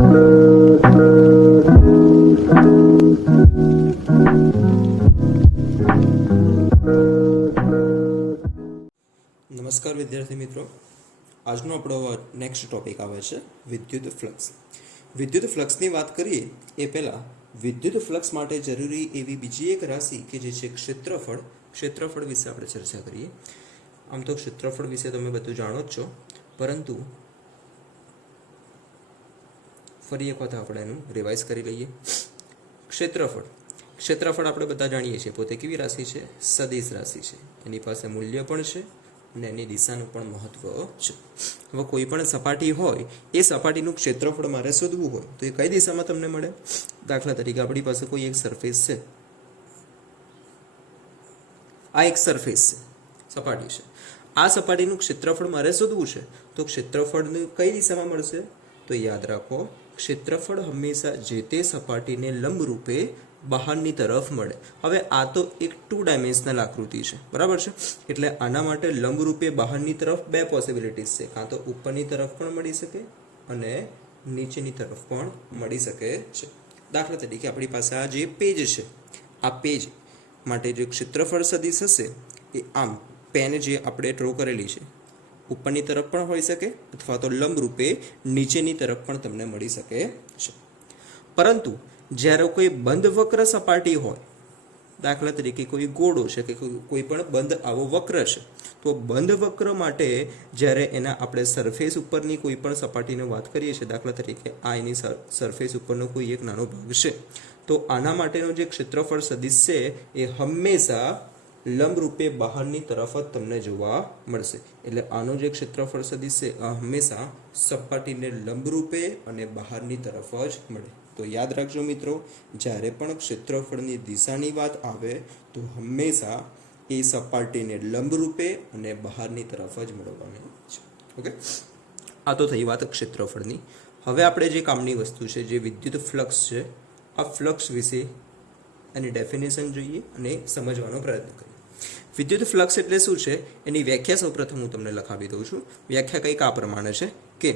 નમસ્કાર વિદ્યાર્થી મિત્રો, આજનો આપણો નેક્સ્ટ ટોપિક આવે છે વિદ્યુત ફ્લક્સ. વિદ્યુત ફ્લક્સની વાત કરીએ એ પહેલાં વિદ્યુત ફ્લક્સ માટે જરૂરી એવી બીજી એક રાશિ કે જે છે ક્ષેત્રફળ વિશે આપણે ચર્ચા કરીએ. આમ તો ક્ષેત્રફળ વિશે તમે બધું જાણો જ છો, પરંતુ ફરી એક વખત આપણે એનું રિવાઇઝ કરી લઈએ. ક્ષેત્રફળ આપણે બધા જાણીએ છીએ પોતે કેવી રાશિ છે? સદિશ રાશિ છે. એની પાસે મૂલ્ય પણ છે અને એની દિશાનું પણ મહત્વ છે. હવે કોઈ પણ સપાટી હોય એ સપાટીનું ક્ષેત્રફળ મારે શોધવું હોય તો એ કઈ દિશામાં તમને મળે? દાખલા તરીકે આપણી પાસે કોઈ એક સરફેસ છે, આ એક સરફેસ છે, સપાટી છે. આ સપાટીનું ક્ષેત્રફળ મારે શોધવું છે તો ક્ષેત્રફળનું કઈ દિશામાં મળશે? તો યાદ રાખો, ક્ષેત્રફળ હંમેશા જે તે સપાટીને લંબરૂપે બહારની તરફ મળે. હવે આ તો એક 2 ડાયમેન્શનલ આકૃતિ છે, બરાબર છે? એટલે આના માટે લંબરૂપે બહારની તરફ બે પોસિબિલિટીઝ છે, કાં તો ઉપરની તરફ પણ મળી શકે અને નીચેની તરફ પણ મળી શકે છે. દાખલા તરીકે આપણી પાસે આ જે પેજ છે, આ પેજ માટે જે ક્ષેત્રફળ સદિશ હશે એ આમ પેન જે આપણે ડ્રો કરેલી છે ઉપરની તરફ પણ હોઈ શકે અથવા તો લંબરૂપે નીચેની તરફ પણ તમને મળી શકે છે. પરંતુ જ્યારે કોઈ બંધ વક્ર સપાટી હોય, દાખલા તરીકે કોઈ ગોળો છે કે કોઈ પણ બંધ આવો વક્ર છે, તો બંધ વક્ર માટે જ્યારે એના આપણે સરફેસ ઉપરની કોઈ પણ સપાટીની વાત કરીએ છીએ, દાખલા તરીકે આ એની સરફેસ ઉપરનો કોઈ એક નાનો ભાગ છે, તો આના માટેનો જે ક્ષેત્રફળ સદિશ છે એ હંમેશા લંબરૂપે બહારની તરફ જ તમને જોવા મળશે. એટલે આનો જે ક્ષેત્રફળ સદિશ છે આ હંમેશા સપાટીને લંબરૂપે અને બહારની તરફ જ મળે. તો યાદ રાખજો મિત્રો, જ્યારે પણ ક્ષેત્રફળની દિશાની વાત આવે તો હંમેશા એ સપાટીને લંબરૂપે અને બહારની તરફ જ મળવાની છે. ઓકે, આ તો થઈ વાત ક્ષેત્રફળની. હવે આપણે જે કામની વસ્તુ છે, જે વિદ્યુત ફ્લક્સ છે, આ ફ્લક્સ વિશે એની ડેફિનેશન જોઈએ અને સમજવાનો પ્રયત્ન કરીએ. વિદ્યુત ફ્લક્સ એટલે શું છે એની વ્યાખ્યા સૌપ્રથમ હું તમને લખાવી દઉં છું. વ્યાખ્યા કંઈક આ પ્રમાણે છે કે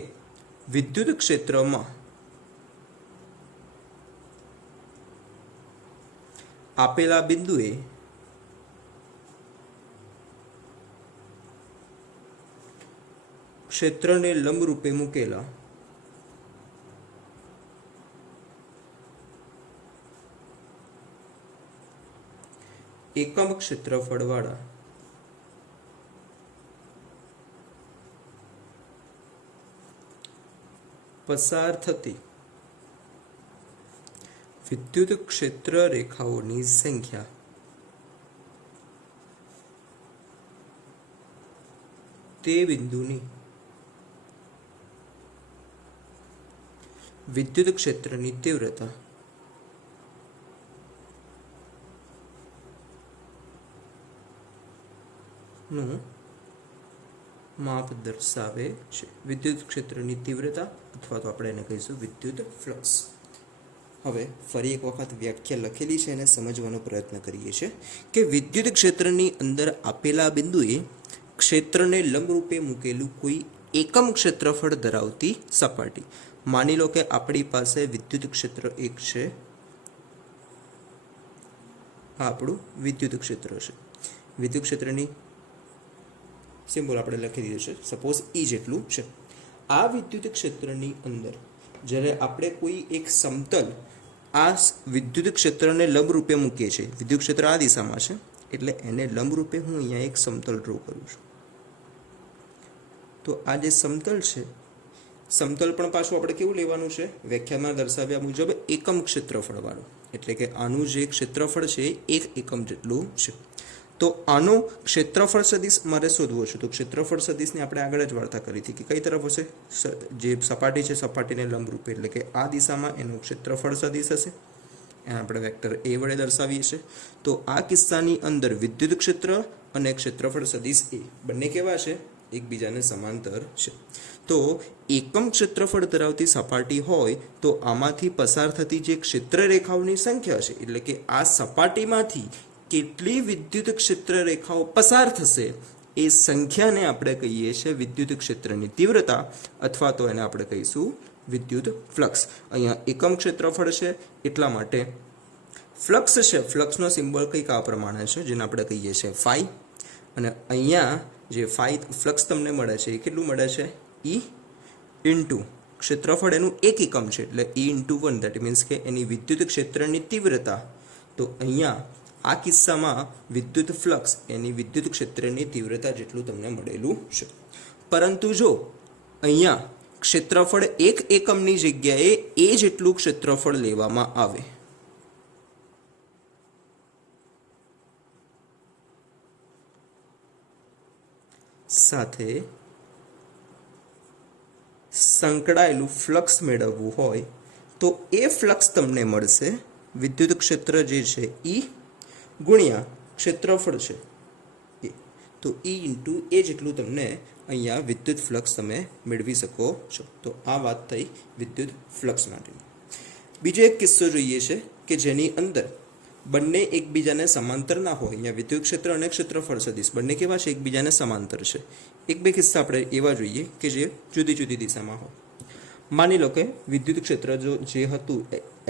વિદ્યુત ક્ષેત્રમાં આપેલા બિંદુએ ક્ષેત્રને લંબરૂપે મૂકેલા એકમ ક્ષેત્રફળવાળા પસાર થતી વિદ્યુત ક્ષેત્ર રેખાઓની સંખ્યા તે બિંદુની વિદ્યુત ક્ષેત્રની તીવ્રતા નું માપ દર્શાવે છે. વિદ્યુત ક્ષેત્રની તીવ્રતા અથવા તો આપણે એને કહીશું વિદ્યુત ફ્લક્સ. હવે ફરી એક વખત વ્યાખ્યા લખેલી છે એને સમજવાનો પ્રયત્ન કરીએ છીએ કે વિદ્યુત ક્ષેત્રની અંદર આપેલા બિંદુએ ક્ષેત્રને લંબરૂપે મૂકેલું કોઈ એકમ ક્ષેત્રફળ ધરાવતી સપાટી. માની લો કે આપણી પાસે વિદ્યુત ક્ષેત્ર એક છે, આ આપણું વિદ્યુત ક્ષેત્ર છે. વિદ્યુત ક્ષેત્રની સિમ્બોલ આપણે લખી દીધું છે, સપોઝ ઈ જેટલું છે. આ વિદ્યુત ક્ષેત્રની અંદર જ્યારે આપણે કોઈ એક સમતલ આ વિદ્યુત ક્ષેત્રને લંબરૂપે મૂકીએ છીએ, વિદ્યુત ક્ષેત્ર આ દિશામાં છે એટલે એને લંબરૂપે હું અહીંયા એક સમતલ ડ્રો કરું છું. તો આ જે સમતલ છે, સમતલ પણ પાછું આપણે કેવું લેવાનું છે? વ્યાખ્યામાં દર્શાવ્યા મુજબ એકમ ક્ષેત્રફળ વાળું. એટલે કે આનું જે ક્ષેત્રફળ છે એ 1 એકમ જેટલું છે. તો આનો ક્ષેત્રફળ સદિશ મારે શોધવો છે. તો ક્ષેત્રફળ સદિશની આપણે આગળ જ વાર્તા કરી હતી કે કઈ તરફ હશે? જે સપાટી છે સપાટીને લંબરૂપે, એટલે કે આ દિશામાં એનું ક્ષેત્રફળ સદિશ હશે. એને આપણે વેક્ટર એ વડે દર્શાવીએ છીએ. તો આ કિસ્સાની અંદર વિદ્યુત ક્ષેત્ર અને ક્ષેત્રફળ સદિશ એ બંને કેવા છે? એકબીજાને સમાંતર છે. તો એકમ ક્ષેત્રફળ ધરાવતી સપાટી હોય તો આમાંથી પસાર થતી જે ક્ષેત્ર રેખાઓની સંખ્યા છે, એટલે કે આ સપાટીમાંથી કેટલી વિદ્યુત ક્ષેત્ર રેખાઓ પસાર થશે એ સંખ્યાને આપણે કહીએ છીએ વિદ્યુત ક્ષેત્રની તીવ્રતા, અથવા તો એને આપણે કહીશું વિદ્યુત ફ્લક્સ. અહીંયા એકમ ક્ષેત્રફળ છે એટલા માટે ફ્લક્સ છે, ફ્લક્સનો સિમ્બોલ કંઈક આ પ્રમાણે છે, જેને આપણે કહીએ છીએ ફાઈ. અને અહીંયા જે ફાઈ ફ્લક્સ તમને મળે છે એ કેટલું મળે છે? ઈ ઇન્ટુ ક્ષેત્રફળ એનું એક એકમ છે એટલે ઈ ઇન્ટુ 1, દેટ મીન્સ કે એની વિદ્યુત ક્ષેત્રની તીવ્રતા. તો અહીંયા આ કિસ્સામાં વિદ્યુત ફ્લક્સ એની વિદ્યુત ક્ષેત્રની તીવ્રતા જેટલું તમને મળેલું છે. પરંતુ જો અહીંયા ક્ષેત્રફળ એક એકમની જગ્યાએ એ જેટલું ક્ષેત્રફળ લેવામાં આવે, સાથે સંકળાયેલું ફ્લક્સ મેળવવું હોય તો એ ફ્લક્સ તમને મળશે વિદ્યુત ક્ષેત્ર જે છે ઈ ગુણ્યા ક્ષેત્રફળ છે એ. તો ઈ ઇન્ટુ એ જેટલું તમને અહીંયા વિદ્યુત ફ્લક્સ તમે મેળવી શકો છો. તો આ વાત થઈ વિદ્યુત ફ્લક્સ માટેની. બીજો એક કિસ્સો જોઈએ છે કે જેની અંદર બંને એકબીજાને સમાંતર ના હોય. અહીંયા વિદ્યુત ક્ષેત્ર અને ક્ષેત્રફળ સદિશ બંને કેવા છે? એકબીજાને સમાંતર છે. એક બે કિસ્સા આપણે એવા જોઈએ કે જે જુદી જુદી દિશામાં હોય. માની લો કે વિદ્યુત ક્ષેત્ર જે હતું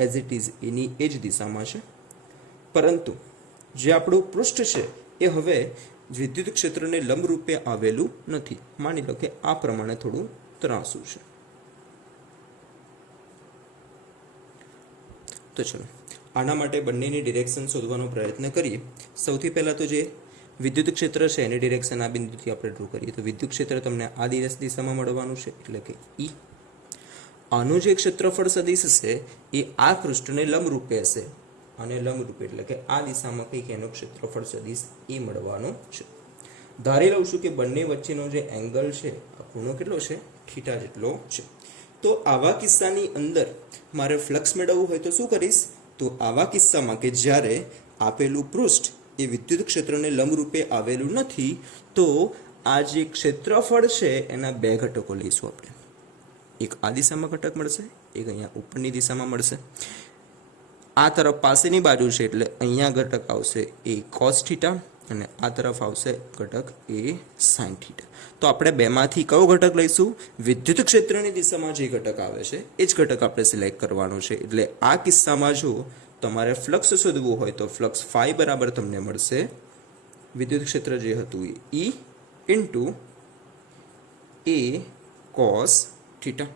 એઝ ઇટ ઇઝ એની એ જ દિશામાં છે, પરંતુ જે આપણું પૃષ્ઠ છે એ હવે વિદ્યુત ક્ષેત્રને લંબરૂપે આવેલું નથી. માની લો કે આ પ્રમાણે થોડું ત્રાંસું છે. તો ચલો આના માટે બંનેની ડિરેક્શન શોધવાનો પ્રયત્ન કરીએ. સૌથી પહેલાં તો જે વિદ્યુત ક્ષેત્ર છે એની ડિરેક્શન આ બિંદુથી આપણે ડ્રો કરીએ તો વિદ્યુત ક્ષેત્ર તમને આ દિશામાં મળવાનું છે એટલે કે ઈ. આનું જે ક્ષેત્રફળ સદિશ છે એ આ પૃષ્ઠને લંબરૂપે હશે અને લંબરૂપે એટલે કે આ દિશામાં કંઈક એનો ક્ષેત્રફળ સદિશ એ મળવાનો છે. ધારી લઉં છું કે બંને વચ્ચેનો જે એંગલ છે આ ખૂણો કેટલો છે? થીટા જેટલો છે. તો આવા કિસ્સાની અંદર મારે ફ્લક્સ મેળવવું હોય તો શું કરીશ? તો આવા કિસ્સામાં કે જ્યારે આપેલું પૃષ્ઠ એ વિદ્યુત ક્ષેત્રને લંબરૂપે આવેલું નથી, તો આ જે ક્ષેત્રફળ છે એના બે ઘટકો લઈશું આપણે. એક આ દિશામાં ઘટક મળશે, એક અહીંયા ઉપરની દિશામાં મળશે. આ તરફ પાસેની બાજુ છે એટલે અહીંયા ઘટક આવશે એ કોસ થીટા અને આ તરફ આવશે ઘટક એ સાઇન થીટા. તો આપણે બેમાંથી કયો ઘટક લઈશું? વિદ્યુત ક્ષેત્રની દિશામાં જે ઘટક આવે છે એ જ ઘટક આપણે સિલેક્ટ કરવાનો છે. એટલે આ કિસ્સામાં જો તમારે ફ્લક્સ શોધવું હોય તો ફ્લક્સ ફાઈ બરાબર તમને મળશે વિદ્યુત ક્ષેત્ર જે હતું એ ઈ ઇન્ટુ એ કોસ થીટા.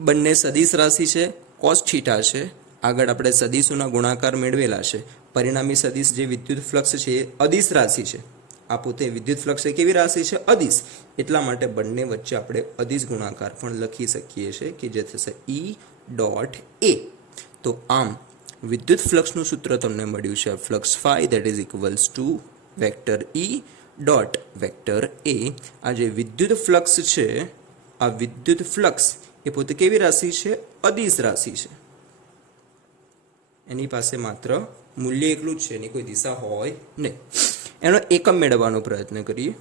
બંને સદિશ રાશિ છે, કોસ થીટા છે. આગળ આપણે સદિશોના ગુણાકાર મેળવેલા છે. પરિણામી સદિશ જે વિદ્યુત ફ્લક્સ છે એ અદિશ રાશિ છે. આ પોતે વિદ્યુત ફ્લક્સ એ કેવી રાશિ છે? અદિશ. એટલા માટે બંને વચ્ચે આપણે અદિશ ગુણાકાર પણ લખી શકીએ છીએ કે જે થશે ઈ ડોટ એ. તો આમ વિદ્યુત ફ્લક્સનું સૂત્ર તમને મળ્યું છે flux phi that is equals to vector E dot vector A. આ જે વિદ્યુત ફ્લક્સ છે, આ વિદ્યુત ફ્લક્સ એ પોતે કેવી રાશિ છે? અદિશ રાશિ છે. એની પાસે માત્ર મૂલ્ય એકલું જ છે, એની કોઈ દિશા હોય નહીં. એનો એકમ મેળવવાનો પ્રયત્ન કરીએ.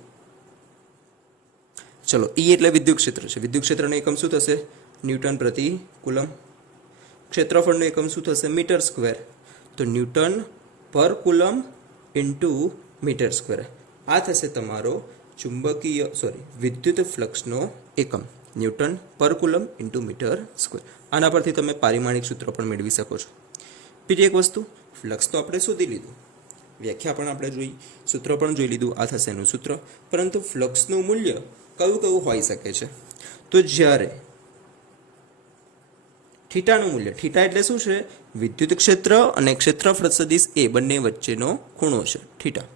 ચલો ઈ એટલે વિદ્યુત ક્ષેત્ર છે. વિદ્યુત ક્ષેત્રનો એકમ શું થશે? ન્યૂટન પ્રતિ કુલમ. ક્ષેત્રફળનો એકમ શું થશે? Metre square. તો ન્યૂટન પર કુલમ ઇન્ટુ મીટર સ્ક્વેર. આ થશે તમારો વિદ્યુત ફ્લક્સનો એકમ, ન્યૂટન પર કુલમ ઇન્ટુ મીટર સ્ક્વેર. આના પરથી તમે પારિમાણિક સૂત્ર પણ મેળવી શકો છો. બીજી એક વસ્તુ, ફ્લક્સ તો આપણે શોધી લીધું, વ્યાખ્યા પણ આપણે જોઈ, સૂત્ર પણ જોઈ લીધું, આ થશે એનું સૂત્ર. પરંતુ ફ્લક્સનું મૂલ્ય કયું હોઈ શકે છે? તો જ્યારે થીટાનું મૂલ્ય, થીટા એટલે શું છે? વિદ્યુત ક્ષેત્ર અને ક્ષેત્રફળ સદિશ એ બંને વચ્ચેનો ખૂણો છે થીટા.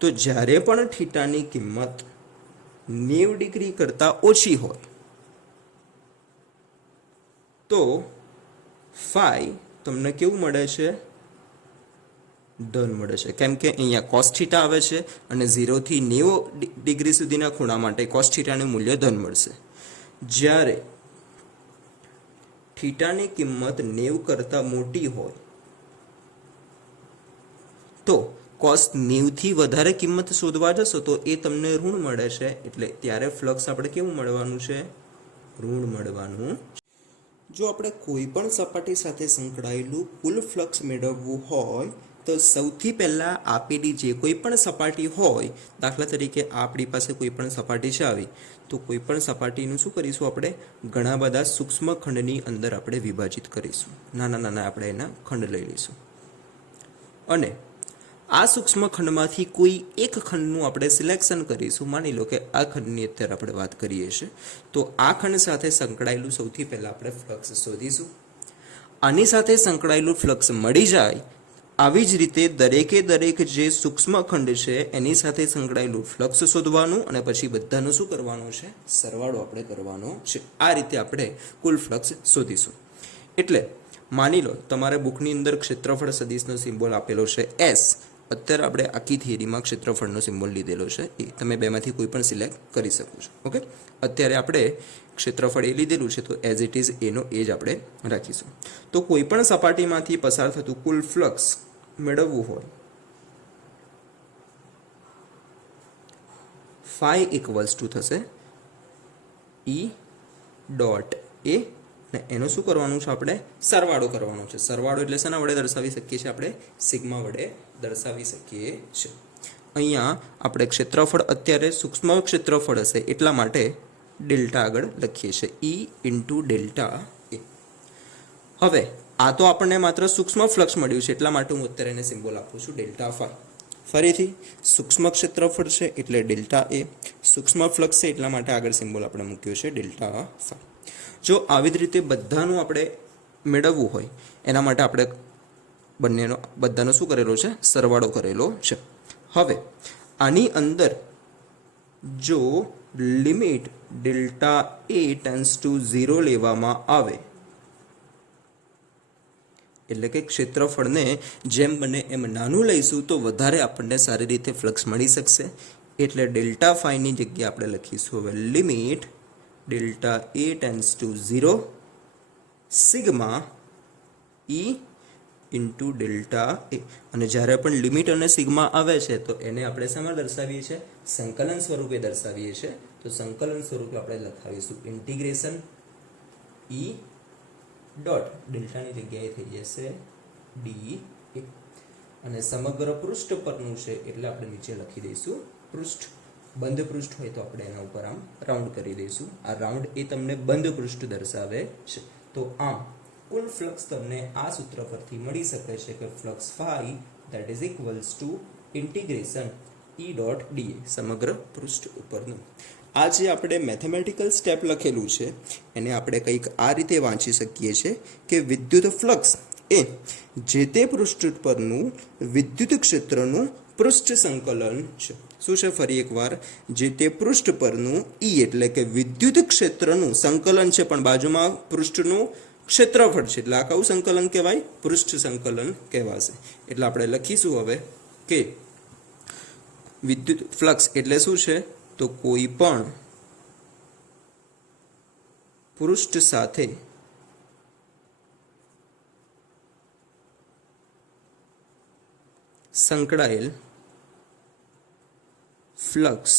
તો જ્યારે પણ થીટાની કિંમત 90 ડિગ્રી કરતાં ઓછી હોય તો ફાઈ તમને કેવું મળે છે? ધન મળે છે. કેમ કે અહીંયા કોસ થીટા આવે છે અને 0 થી 90 ડિગ્રી સુધીના ખૂણા માટે કોસ થીટાનું મૂલ્ય ધન મળશે. જ્યારે થીટાની કિંમત 90 કરતાં મોટી હોય તો કોસ 90 થી વધારે કિંમત શોધવા જશો તો એ તમને ઋણ મળે છે. એટલે ત્યારે ફ્લક્સ આપણે કેવું મળવાનું છે? ઋણ મળવાનું. જો આપણે કોઈ પણ સપાટી સાથે સંકળાયેલું કુલ ફ્લક્સ મેળવવું હોય તો સૌથી પહેલા આપેલી જે કોઈ પણ સપાટી હોય, દાખલા તરીકે આપણી પાસે કોઈ પણ સપાટી છે આવી, તો કોઈ પણ સપાટીનું શું કરીશું આપણે, ઘણા બધા સૂક્ષ્મ ખંડની અંદર આપણે વિભાજિત કરીશું, નાના નાના આપણે એના ખંડ લઈ લઈશું અને આ સૂક્ષ્મ ખંડમાંથી કોઈ એક ખંડનું આપણે સિલેક્શન કરીશું. માની લો કે આ ખંડની અત્યારે આપણે વાત કરીએ છીએ, તો આ ખંડ સાથે સંકળાયેલું સૌથી પહેલા આપણે ફ્લક્સ શોધીશું. આની સાથે સંકળાયેલું ફ્લક્સ મળી જાય, આવી જ રીતે દરેકે દરેક જે સૂક્ષ્મ ખંડ છે એની સાથે સંકળાયેલું ફ્લક્સ શોધવાનું અને પછી બધાનું શું કરવાનું છે, સરવાળો આપણે કરવાનો છે. આ રીતે આપણે કુલ ફ્લક્સ શોધીશું. એટલે માની લો તમારે બુકની અંદર ક્ષેત્રફળ સદિશનો સિમ્બોલ આપેલો છે S. અત્યારે આપણે આખી થિયરીમાં ક્ષેત્રફળનો સિમ્બોલ લીધેલો છે, એ તમે બેમાંથી કોઈ પણ સિલેક્ટ કરી શકો છો. ઓકે, અત્યારે આપણે ક્ષેત્રફળ એ લીધેલું છે, તો એઝ ઇટ ઇઝ એનો એ જ આપણે રાખીશું. તો કોઈ પણ સપાટીમાંથી પસાર થતું કુલ ફ્લક્સ મેળવવું હોય, ફાઈ ઇક્વલ્સ ટુ થશે E ડોટ એ, ને એનું શું કરવાનું છે, આપણે સરવાળો કરવાનો છે. સરવાળો એટલે શેના વડે દર્શાવી શકીએ છીએ, આપણે સિગ્મા વડે દર્શાવી શકીએ છીએ. અહીંયા આપણે ક્ષેત્રફળ અત્યારે સૂક્ષ્મ ક્ષેત્રફળ હશે એટલા માટે ડેલ્ટા આગળ લખીએ છીએ, E ઇન્ટુ ડેલ્ટા એ. હવે આ તો આપણને માત્ર સૂક્ષ્મ ફ્લક્સ મળ્યું છે એટલા માટે હું અત્યારે એને સિમ્બોલ આપું છું ડેલ્ટા ફાઈ. ફરીથી સૂક્ષ્મ ક્ષેત્રફળ છે એટલે ડેલ્ટા એ, સૂક્ષ્મ ફ્લક્સ છે એટલા માટે આગળ સિમ્બોલ આપણે મૂક્યો છે ડેલ્ટા ફાઈ. જો આવી જ રીતે બધાનું આપણે મેળવવું હોય એના માટે આપણે બધાનો શું કરેલો છે, સરવાળો કરેલો છે. હવે આની અંદર જો limit delta A tends to 0 લેવામાં આવે, એટલે કે ક્ષેત્રફળને જેમ બને એમ નાનું લઈશું તો વધારે આપણને સારી રીતે ફ્લક્સ મળી શકશે. એટલે ડેલ્ટા ફાઈની જગ્યાએ આપણે લખીશું હવે limit delta A tends to 0 sigma E into delta A. અને જ્યારે પણ લિમિટ અને સિગ્મા આવે છે તો એને આપણે શેમાં દર્શાવીએ છીએ, સંકલન સ્વરૂપે દર્શાવીએ છીએ. તો સંકલન સ્વરૂપે આપણે લખાવીશું ઇન્ટિગ્રેશન E ડોટ ડેલ્ટાની જગ્યાએ થઈ જશે ડી એ, અને સમગ્ર પૃષ્ઠ પરનું છે એટલે આપણે નીચે લખી દઈશું પૃષ્ઠ. બંધ પૃષ્ઠ હોય તો આપણે એના ઉપર આમ રાઉન્ડ કરી દઈશું. આ રાઉન્ડ એ તમને બંધ પૃષ્ઠ દર્શાવે છે. તો આમ કુલ ફ્લક્સ તમને આ સૂત્ર પરથી મળી શકે છે કે flux phi that is equals to integration E dot D, સમગ્ર પૃષ્ઠ ઉપરનું. આ જે આપણે મેથેમેટિકલ સ્ટેપ લખેલું છે એને આપણે કંઈક આ રીતે વાંચી શકીએ છીએ કે વિદ્યુત ફ્લક્સ એ જે તે પૃષ્ઠ પરનું વિદ્યુત ક્ષેત્રનું પૃષ્ઠ સંકલન છે. શું છે, ફરી એકવાર, જે તે પૃષ્ઠ પરનું E એટલે કે વિદ્યુત ક્ષેત્રનું સંકલન છે, પણ બાજુમાં પૃષ્ઠનું ક્ષેત્રફળ છે એટલે આ કયું સંકલન કહેવાય, પૃષ્ઠ સંકલન કહેવાશે. એટલે આપણે લખીશું હવે કે વિદ્યુત ફ્લક્સ એટલે શું છે, તો કોઈ પણ પૃષ્ઠ સાથે સંકળાયેલ ફ્લક્સ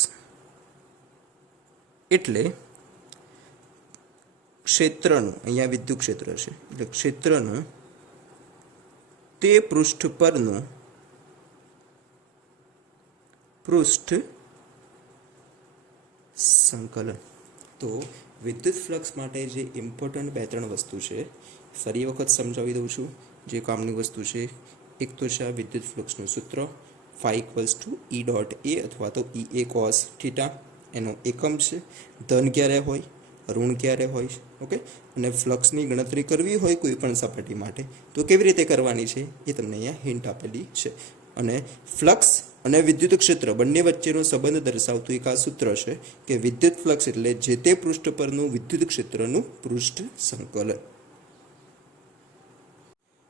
એટલે ક્ષેત્રનું, અહીંયા વિદ્યુત ક્ષેત્ર છે એટલે ક્ષેત્રનું તે પૃષ્ઠ પરનું પૃષ્ઠ સંકલન. તો વિદ્યુત ફ્લક્સ માટે જે ઇમ્પોર્ટન્ટ 2-3 વસ્તુ છે ફરી વખત સમજાવી દઉં છું જે કામની વસ્તુ છે. એક તો છે આ વિદ્યુત ફ્લક્સનું સૂત્ર, phi equals to E dot A અથવા તો EA cos થીટા, એનો એકમ છે. ધન ક્યારે હોય, ઋણ ક્યારે હોય. ઓકે, અને ફ્લક્સની ગણતરી કરવી હોય કોઈ પણ સપાટી માટે તો કેવી રીતે કરવાની છે એ તમને અહીંયા હિન્ટ આપેલી છે. અને ફ્લક્સ અને વિદ્યુત ક્ષેત્ર બંને વચ્ચેનો સંબંધ દર્શાવતું એક આ સૂત્ર છે કે વિદ્યુત ફ્લક્સ એટલે જે તે પૃષ્ઠ પરનું વિદ્યુત ક્ષેત્રનું પૃષ્ઠ સંકલન.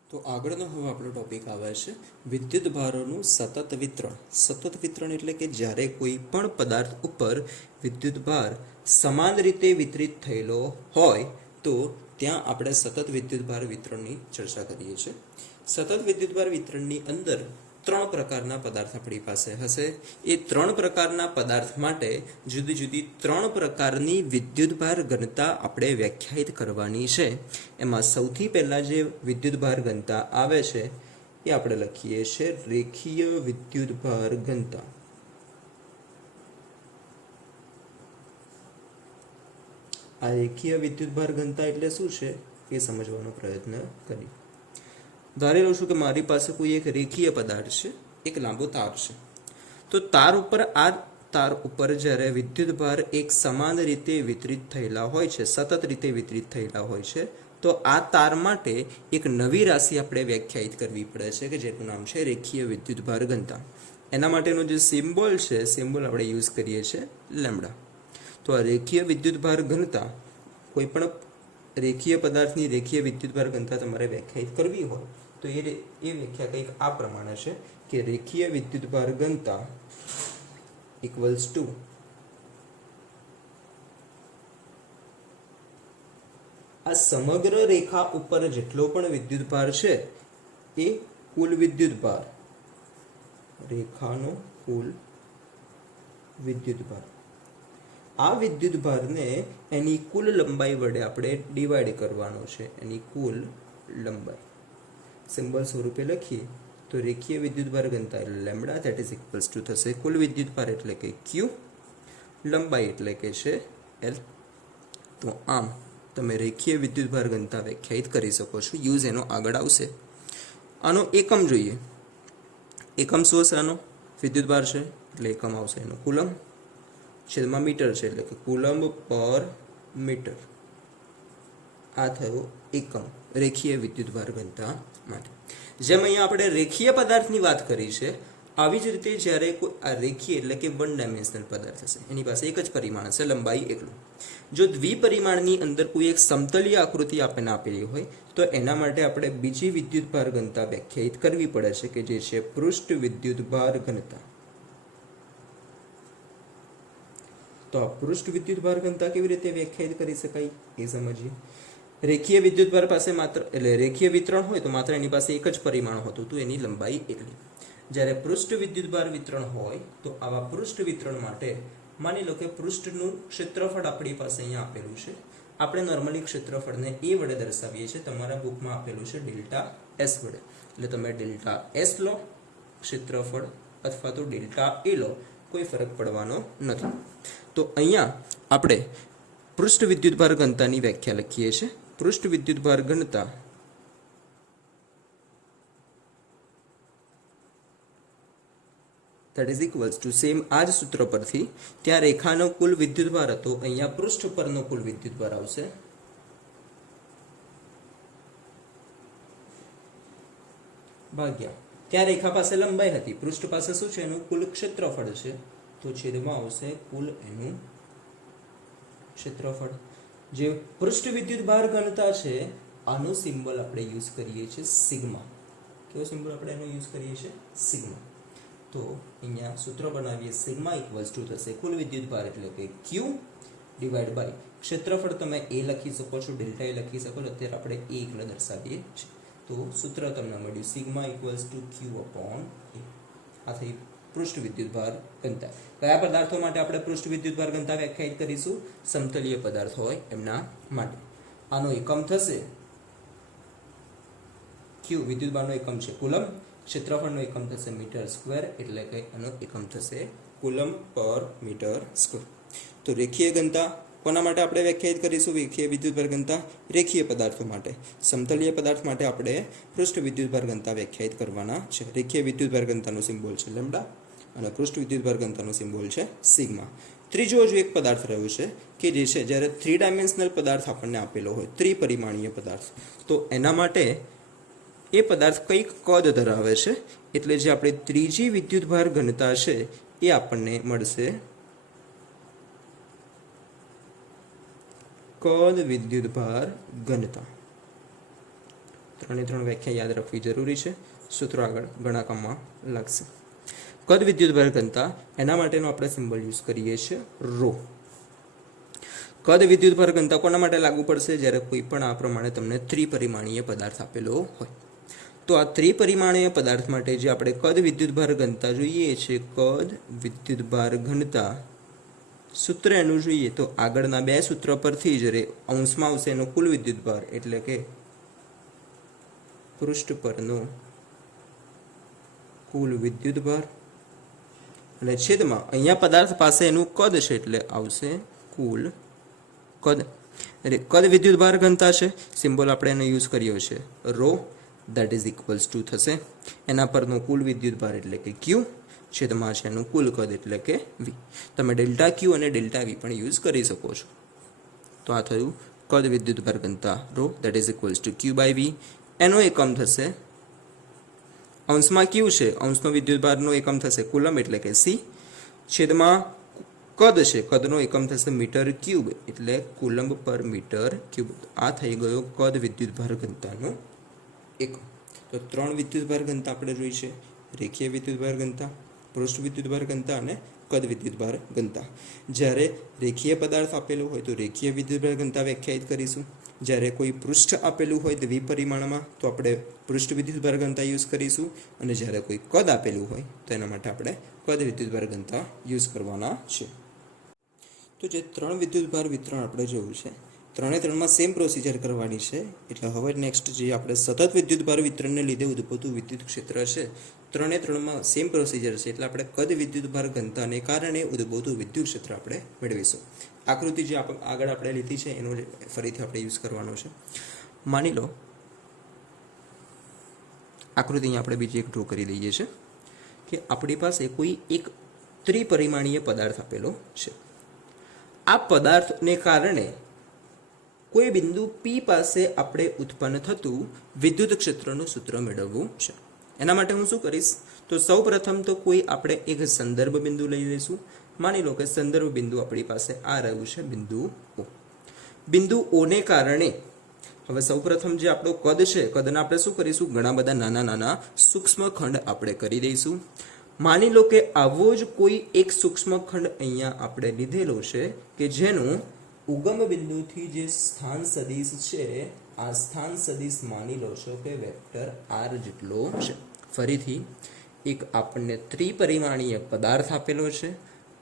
તો આગળનો હવે આપણો ટોપિક આવે છે વિદ્યુત ભારોનું સતત વિતરણ. સતત વિતરણ એટલે કે જ્યારે કોઈ પણ પદાર્થ ઉપર વિદ્યુત ભાર સમાન રીતે વિતરિત થયેલો હોય તો ત્યાં આપણે સતત વિદ્યુત ભાર વિતરણની ચર્ચા કરીએ છીએ. સતત વિદ્યુત ભાર વિતરણની અંદર 3 પ્રકારના પદાર્થ આપણી પાસે હશે. એ 3 પ્રકારના પદાર્થ માટે જુદી જુદી 3 પ્રકારની વિદ્યુતભાર ઘનતા આપણે વ્યાખ્યાયિત કરવાની છે. એમાં સૌથી પહેલા જે વિદ્યુતભાર ઘનતા આવે છે એ આપણે લખીએ છીએ રેખીય વિદ્યુતભાર ઘનતા. આ રેખીય વિદ્યુતભાર ઘનતા એટલે શું છે એ સમજવાનો પ્રયત્ન કરીએ. ધારી લઉં છું કે મારી પાસે કોઈ એક રેખીય પદાર્થ છે, એક લાંબો તાર છે. તો તાર ઉપર જ્યારે વિદ્યુતભાર એક સમાન રીતે વિતરિત થયેલા હોય છે, સતત રીતે વિતરિત થયેલા હોય છે, તો આ તાર માટે એક નવી રાશિ આપણે વ્યાખ્યાયિત કરવી પડે છે કે જેનું નામ છે રેખીય વિદ્યુતભાર ઘનતા. એના માટેનો જે સિમ્બોલ છે, સિમ્બોલ આપણે યુઝ કરીએ છીએ લેમ્બડા. તો આ રેખીય વિદ્યુતભાર ઘનતા, કોઈ પણ રેખીય પદાર્થની રેખીય વિદ્યુતભાર ઘનતા તમારે વ્યાખ્યાયિત કરવી હોય તો એ વ્યાખ્યા કંઈક આ પ્રમાણે છે કે રેખીય વિદ્યુતભાર ઘનતા ઇક્વલ્સ ટુ આ સમગ્ર રેખા ઉપર જેટલો પણ વિદ્યુતભાર છે એ કુલ વિદ્યુતભાર, રેખાનો કુલ વિદ્યુતભાર. આ વિદ્યુતભારને એની કુલ લંબાઈ વડે આપણે ડિવાઈડ કરવાનો છે. એની કુલ લંબાઈ સિમ્બોલ સ્વરૂપે લખીએ તો રેખીય વિદ્યુતભાર ઘનતા એટલે lambda, that is equals to થશે કુલ વિદ્યુતભાર એટલે કે ક્યુ, લંબાઈ એટલે કે છે એલ. તો આમ તમે રેખીય વિદ્યુતભાર ઘનતા વ્યાખ્યાયિત કરી શકો છો. યુઝ એનો આગળ આવશે. આનો એકમ જોઈએ. એકમ શું હશે? આનો વિદ્યુતભાર છે એટલે એકમ આવશે એનો કુલમ, છેદમાં મીટર છે એટલે કે કુલમ્બ પર મીટર. આ થયો એકમ રેખીય વિદ્યુતભાર ઘનતા માટે. જેમ અહીંયા આપણે રેખીય પદાર્થની વાત કરી છે, આવી જ રીતે જ્યારે કોઈ આ રેખીય એટલે કે વન ડાયમેન્શનલ પદાર્થ હશે, એની પાસે એક જ પરિમાણ હશે, લંબાઈ એકલું. જો દ્વિપરિમાણની અંદર કોઈ એક સમતલીય આકૃતિ આપણને આપેલી હોય તો એના માટે આપણે બીજી વિદ્યુતભાર ઘનતા વ્યાખ્યાયિત કરવી પડે છે કે જે છે પૃષ્ઠ વિદ્યુતભાર ઘનતા. તો આ પૃષ્ઠ વિદ્યુતભાર ઘનતા કેવી રીતે વ્યાખ્યાયિત કરી શકાય એ સમજીએ. રેખીય વિદ્યુતભાર પાસે માત્ર એટલે રેખીય વિતરણ હોય તો માત્ર એની પાસે એક જ પરિમાણ હોતું હતું, એની લંબાઈ એકલી. જ્યારે પૃષ્ઠ વિદ્યુતભાર વિતરણ હોય તો આવા પૃષ્ઠ વિતરણ માટે માની લો કે પૃષ્ઠનું ક્ષેત્રફળ આપણી પાસે અહીંયા આપેલું છે. આપણે નોર્મલી ક્ષેત્રફળને એ વડે દર્શાવીએ છીએ. તમારા બુકમાં આપેલું છે ડેલ્ટા એસ વડે. એટલે તમે ડેલ્ટા એસ લો ક્ષેત્રફળ અથવા તો ડેલ્ટા એ લો, કોઈ ફરક પડવાનો નથી. તો અહીંયા આપણે પૃષ્ઠ વિદ્યુતભાર ઘનતાની વ્યાખ્યા લખીએ છીએ. પૃષ્ઠ વિદ્યુતભાર ઘનતા that is equals to same આ જ સૂત્ર પરથી ત્યાં રેખાનો કુલ વિદ્યુતભાર હતો, અહીંયા પૃષ્ઠ પરનો કુલ વિદ્યુતભાર આવશે ભાગ્યા ત્યાં રેખા પાસે લંબાઈ હતી, પૃષ્ઠ પાસે શું છે એનું કુલ ક્ષેત્રફળ છે, તો છેદમાં આવશે કુલ એનું ક્ષેત્રફળ. જે પૃષ્ઠ વિદ્યુતભાર ઘનતા છે આનો સિમ્બોલ આપણે યુઝ કરીએ છીએ સિગ્મા. કેવો સિમ્બોલ આપણે એનો યુઝ કરીએ છીએ? સિગ્મા. તો અહીંયા સૂત્ર બનાવીએ સિગ્મા ઇક્વલ્સ ટુ થશે કુલ વિદ્યુતભાર એટલે કે ક્યુ ડિવાઈડ બાય ક્ષેત્રફળ. તમે એ લખી શકો છો, ડેલ્ટા એ લખી શકો છો, અત્યારે આપણે એ એકલા દર્શાવીએ છીએ. તો સૂત્ર તમને મળ્યું sigma equals to Q upon A. આ થઈ પૃષ્ઠ વિદ્યુતભાર ઘનતા. કયા પદાર્થો માટે આપણે પૃષ્ઠ વિદ્યુતભાર ઘનતા વ્યાખ્યાયિત કરીશું? સમતલીય પદાર્થ હોય એમના માટે. આનો એકમ થશે ક્યુ, વિદ્યુતભારનો એકમ છે કુલમ, ક્ષેત્રફળનો એકમ થશે મીટર સ્ક્વેર, એટલે કે એનો એકમ થશે કુલમ પર મીટર સ્ક્વેર. તો રેખીય ઘનતા કોના માટે આપણે વ્યાખ્યાયિત કરીશું? રેખીય વિદ્યુતભાર ઘનતા રેખીય પદાર્થો માટે. સમતલીય પદાર્થ માટે આપણે પૃષ્ઠ વિદ્યુતભાર ઘનતા વ્યાખ્યાયિત કરવાના છે. રેખીય વિદ્યુતભાર ઘનતાનો સિમ્બોલ છે લેમ્બડા અને પૃષ્ઠ વિદ્યુતભાર ઘનતાનો સિમ્બોલ છે સિગ્મા. ત્રીજો હજુ એક પદાર્થ રહ્યો છે કે જે છે જ્યારે 3 ડાયમેન્શનલ પદાર્થ આપણને આપેલો હોય, ત્રિપરિમાણીય પદાર્થ, તો એના માટે એ પદાર્થ કઈક કદ ધરાવે છે. એટલે જે આપણે ત્રીજી વિદ્યુતભાર ઘનતા છે એ આપણને મળશે કદ વિદ્યુતભાર ઘનતા. 3 વ્યાખ્યા યાદ રાખવી જરૂરી છે. સૂત્ર આગળ ઘણા કામમાં લાગશે. કદ વિદ્યુતભાર ઘનતા એના માટેનો આપણે સિમ્બોલ યુઝ કરીએ છીએ રો. કદ વિદ્યુતભાર ઘનતા કોના માટે લાગુ પડશે? જ્યારે કોઈ પણ આ પ્રમાણે તમને ત્રિપરિમાણીય પદાર્થ આપેલો હોય. તો આ ત્રિપરિમાણીય પદાર્થ માટે જે આપણે કદ વિદ્યુતભાર ઘનતા જોઈએ છે, કદ વિદ્યુતભાર ઘનતા સૂત્ર એનું જોઈએ તો આગળના બે સૂત્ર પરથી જ અંશમાં આવશે એનો કુલ વિદ્યુતભાર એટલે કે પૃષ્ઠ પરનો કુલ વિદ્યુત ભાર અને છેદમાં અહીંયા પદાર્થ પાસે એનું કદ છે એટલે આવશે કુલ કદ. એટલે કદ વિદ્યુત ભાર ઘનતા છે, સિમ્બોલ આપણે એનો યુઝ કર્યો છે rho, that is equals to થશે એના પરનો કુલ વિદ્યુત ભાર એટલે કે ક્યુ, છેદમાં છે એનું કુલ કદ એટલે કે વી. તમે ડેલ્ટા ક્યુ અને ડેલ્ટા વી પણ યુઝ કરી શકો છો. તો આ થયું કદ વિદ્યુત ભાર ઘનતા rho, that is equals to Q by V. એનો એકમ થશે અંશમાં ક્યુ છે, અંશનો વિદ્યુત ભારનો એકમ થશે કુલમ એટલે કે સી, છેદમાં કદ છે, કદનો એકમ થશે મીટર ક્યુબ એટલે કુલંબ પર મીટર ક્યુબ. આ થઈ ગયો કદ વિદ્યુત ભાર ઘનતાનો એકમ. તો 3 વિદ્યુત ભાર ઘનતા આપણે જોઈ છે, રેખીય વિદ્યુત ભાર ઘનતા, પૃષ્ઠ વિદ્યુત ભાર ઘનતા અને કદ વિદ્યુત ભાર ઘનતા. જ્યારે રેખીય પદાર્થ આપેલો હોય તો રેખીય વિદ્યુત ભાર ઘનતા વ્યાખ્યાયિત કરીશું. જ્યારે કોઈ પૃષ્ઠ આપેલું હોય દ્વિપરિમાણમાં તો આપણે પૃષ્ઠ વિદ્યુત ભાર ઘનતા યુઝ કરીશું, અને જ્યારે કોઈ કદ આપેલું હોય તો એના માટે આપણે કદ વિદ્યુત ભાર ઘનતા યુઝ કરવાના છે. તો જે 3 વિદ્યુત ભાર વિતરણ આપણે જોયું છે, 3 સેમ પ્રોસિજર કરવાની છે. એટલે હવે નેક્સ્ટ જે આપણે સતત વિદ્યુત ભાર વિતરણને લીધે ઉદ્ભવતું વિદ્યુત ક્ષેત્ર છે, 3 સેમ પ્રોસિજર છે. એટલે આપણે કદ વિદ્યુત ભાર ઘનતાને કારણે ઉદ્ભવતું વિદ્યુત ક્ષેત્ર આપણે મેળવીશું. આકૃતિ જે આગળ આપણે લીધી છે એનો ફરીથી આપણે યુઝ કરવાનો છે. માની લો આકૃતિ અહીંયા આપણે બીજી એક ડ્રો કરી દઈએ છીએ કે આપણી પાસે કોઈ એક ત્રિપરિમાણીય પદાર્થ આપેલો છે. આ પદાર્થને કારણે કોઈ બિંદુ P પાસે આપણે ઉત્પન્ન થતું વિદ્યુત ક્ષેત્રનું સૂત્ર મેળવવું છે. એના માટે હું શું કરીશ, તો સૌ પ્રથમ તો કોઈ આપણે એક સંદર્ભ બિંદુ લઈ લઈશું. માની લો કે સંદર્ભ બિંદુ આપણી પાસે આ રહ્યું છે બિંદુ O. બિંદુ O ને કારણે હવે સૌપ્રથમ જે આપણો કદ છે, કદના આપણે શું કરીશું, ઘણા બધા નાના નાના સૂક્ષ્મ ખંડ આપણે કરી દઈશું. માની લો કે આવો જ કોઈ એક સૂક્ષ્મ ખંડ અહીંયા આપણે લીધેલો છે કે જેનું ઉગમ બિંદુથી જે સ્થાન સદિશ છે, આ સ્થાન સદિશ માની લો છો કે વેક્ટર r જેટલો છે. ફરીથી એક આપણને ત્રિપરિમાણીય પદાર્થ આપેલો છે.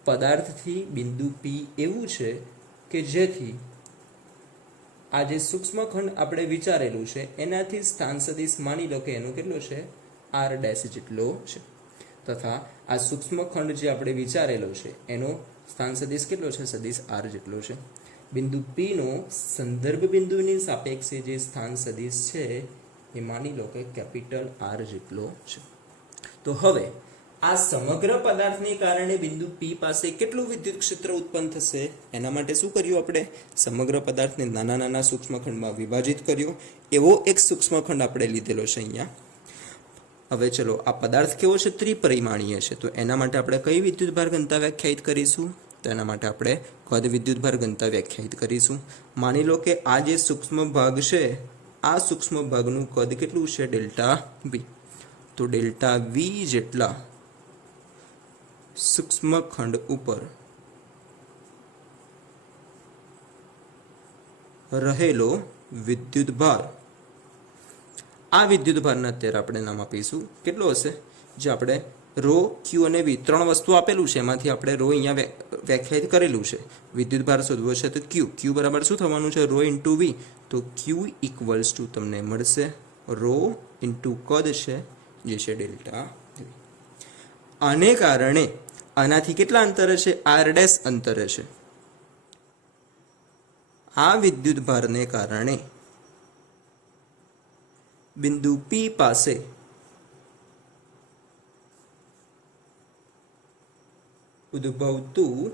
પદાર્થથી બિંદુ P એવું છે કે જેથી આ જે સૂક્ષ્મ ખંડ આપણે વિચારેલું છે એનાથી સ્થાન સદિશ માની લો કે એનો કેટલો છે, r ડેશ જેટલો છે. તથા આ સૂક્ષ્મ ખંડ જે આપણે વિચારેલો છે એનો સ્થાન સદિશ કેટલો છે, સદિશ r જેટલો છે. બિંદુ P નો સંદર્ભ બિંદુની સાપેક્ષે જે સ્થાન સદિશ છે એ માની લો કે કેપિટલ R જેટલો છે. તો હવે આ સમગ્ર પદાર્થને કારણે બિંદુ P પાસે કેટલું વિદ્યુત ક્ષેત્ર ઉત્પન્ન થશે, એના માટે શું કર્યું આપણે, સમગ્ર પદાર્થને નાના નાના સૂક્ષ્મખંડમાં વિભાજિત કર્યો. એવો એક સૂક્ષ્મખંડ આપણે લીધેલો છે અહીંયા. હવે ચલો આ પદાર્થ કેવો છે, ત્રિપરિમાણીય છે. તો એના માટે આપણે કઈ વિદ્યુત ભાર ઘનતા વ્યાખ્યાયિત કરીશું, તો એના માટે આપણે કદ વિદ્યુત ભાર ઘનતા વ્યાખ્યાયિત કરીશું. માની લો કે આ જે સૂક્ષ્મ ભાગ છે, આ સૂક્ષ્મ ભાગનું કદ કેટલું છે, ડેલ્ટા V. તો ડેલ્ટા V જેટલા સૂક્ષ્મ ખંડ ઉપર રહેલો વિદ્યુત ભાર, આ વિદ્યુત ભારને અત્યારે આપણે નામ આપીશું કેટલો હશે, જે આપણે રો, ક્યુ અને વી 3 વસ્તુ આપેલું છે એમાંથી આપણે રો અહીંયા વ્યાખ્યાયિત કરેલું છે. વિદ્યુત ભાર શોધવો છે તો ક્યુ બરાબર શું થવાનું છે, રો ઇન્ટુ વી. તો ક્યુ ઇક્વલ્સ ટુ તમને મળશે રો ઇન્ટુ કદ છે જે છે ડેલ્ટા વી. આને કારણે આનાથી કેટલા અંતરે છે, r ડેશ અંતરે છે. આ વિદ્યુત ભારને કારણે બિંદુ P પાસે ઉદ્ભવતું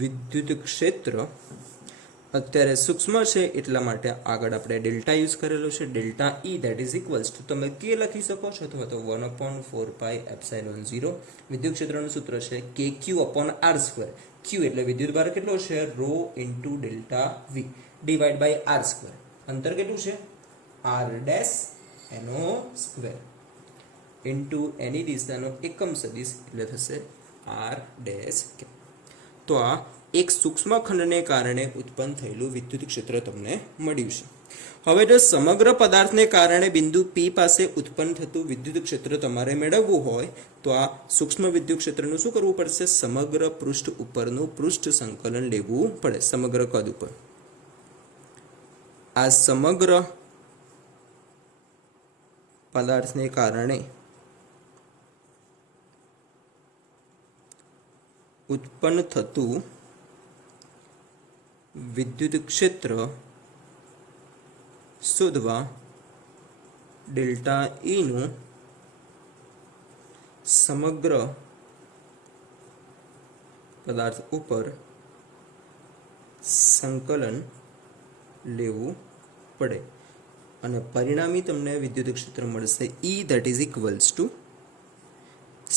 વિદ્યુત ક્ષેત્ર અત્યારે સૂક્ષ્મ છે એટલા માટે આગળ આપણે ડેલ્ટા યુઝ કરેલો છે, delta E that is equals two તમે k લખી શકો છો અથવા તો 1/4πε0. વિદ્યુત ક્ષેત્રનું સૂત્ર છે kq/r². q એટલે વિદ્યુત ભાર કેટલો છે, rho into delta V divide by r². અંતર કેટલું છે, r ડેશ એનો સ્ક્વેર ઇન્ટુ એની દિશાનો એકમ સદિશ એટલે થશે r ડેશ. તો આ એક સૂક્ષ્મ ખંડને કારણે ઉત્પન્ન થયેલું વિદ્યુત ક્ષેત્ર તમને મળ્યું છે. હવે જો સમગ્ર પદાર્થને કારણે બિંદુ P પાસે ઉત્પન્ન થતું વિદ્યુત ક્ષેત્ર તમારે મેળવવું હોય તો આ સૂક્ષ્મ વિદ્યુત ક્ષેત્રનું શું કરવું પડશે, સમગ્ર પૃષ્ઠ ઉપરનું પૃષ્ઠ સંકલન લેવું પડે સમગ્ર કદ ઉપર. આ સમગ્ર પદાર્થને કારણે ઉત્પન્ન થતું વિદ્યુત ક્ષેત્ર શોધવા ડેલ્ટા E નું સમગ્ર પદાર્થ ઉપર સંકલન લેવું પડે અને પરિણામી તમને વિદ્યુત ક્ષેત્ર મળશે E that is equals two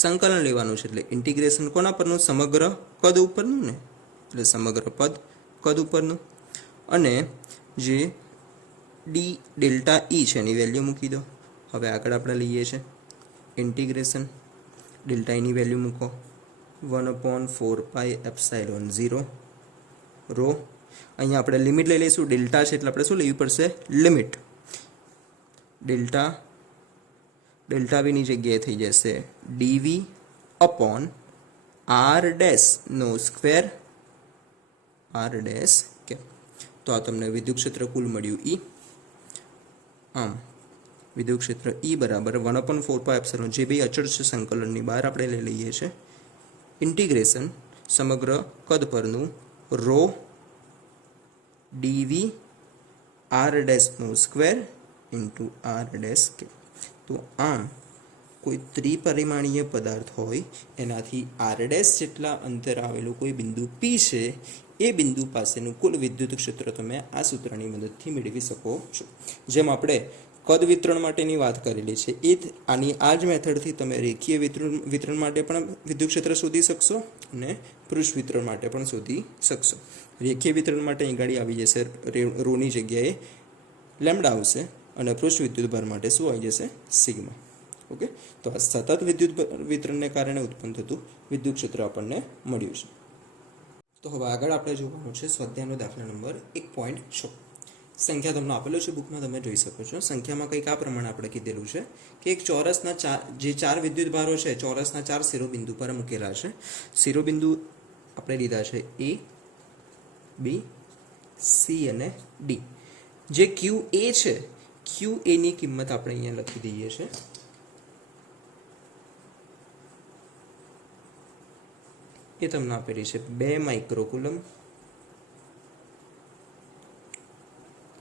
સંકલન લેવાનું છે એટલે ઇન્ટિગ્રેશન કોના પરનું સમગ્ર કદ ઉપરનું ને એટલે સમગ્ર કદ ઉપરનું અને જે ડી ડેલ્ટા E છે એની વેલ્યુ મૂકી દો. હવે આગળ આપણે લઈએ છે ઇન્ટિગ્રેશન ડેલ્ટા એની વેલ્યુ મૂકો 1/4πε0 રો. અહીંયા આપણે લિમિટ લઈ લઈશું ડેલ્ટા છે એટલે આપણે શું લેવી પડશે લિમિટ ડેલ્ટા વીની જગ્યાએ થઈ જશે ડીવી upon are dash no square R dash K તો આ તમને વિદ્યુત ક્ષેત્ર કુલ મળ્યું E. આમ વિદ્યુત ક્ષેત્ર E બરાબર 1/4πε જે બે અચળ છે સંકલનની બહાર આપણે લઈ લઈએ છીએ ઇન્ટિગ્રેશન સમગ્ર કદ પરનું રો ડીવી આર ડેશનો square into R dash K. તો આમ કોઈ ત્રિપરિમાણીય પદાર્થ હોય એનાથી આર ડેશ જેટલા અંતર આવેલું કોઈ બિંદુ પી છે એ બિંદુ પાસેનું કુલ વિદ્યુત ક્ષેત્ર તમે આ સૂત્રની મદદથી મેળવી શકો છો. જેમ આપણે કદ વિતરણ માટેની વાત કરેલી છે એ આ જ મેથડથી તમે રેખીય વિતરણ માટે પણ વિદ્યુત ક્ષેત્ર શોધી શકશો અને પૃષ્ઠ વિતરણ માટે પણ શોધી શકશો. રેખીય વિતરણ માટે અહીં ગાડી આવી જશે રોની જગ્યાએ લેમ્ડા આવશે અને પૃષ્ઠ વિદ્યુતભાર માટે શું આવી જશે સિગ્મા. ઓકે, તો આ સતત વિદ્યુત વિતરણને કારણે ઉત્પન્ન થતું વિદ્યુત ક્ષેત્ર આપણને મળ્યું છે. તો હવે આગળ આપણે જોવાનું છે સ્વાધ્યાયનો દાખલા નંબર 1.6. સંખ્યા તમને આપેલો છે બુકમાં, તમે જોઈ શકો છો. સંખ્યામાં કંઈક આ પ્રમાણે આપણે કીધેલું છે કે એક ચોરસના ચાર વિદ્યુત ભારો છે ચોરસના 4 શિરોબિંદુ પર મૂકેલા છે. શિરોબિંદુ આપણે લીધા છે A, B, C અને D. જે QA છે QA ની કિંમત આપણે અહીંયા લખી દઈએ છીએ. એ તમને આપેલી છે 2 માઇક્રોકુલમ.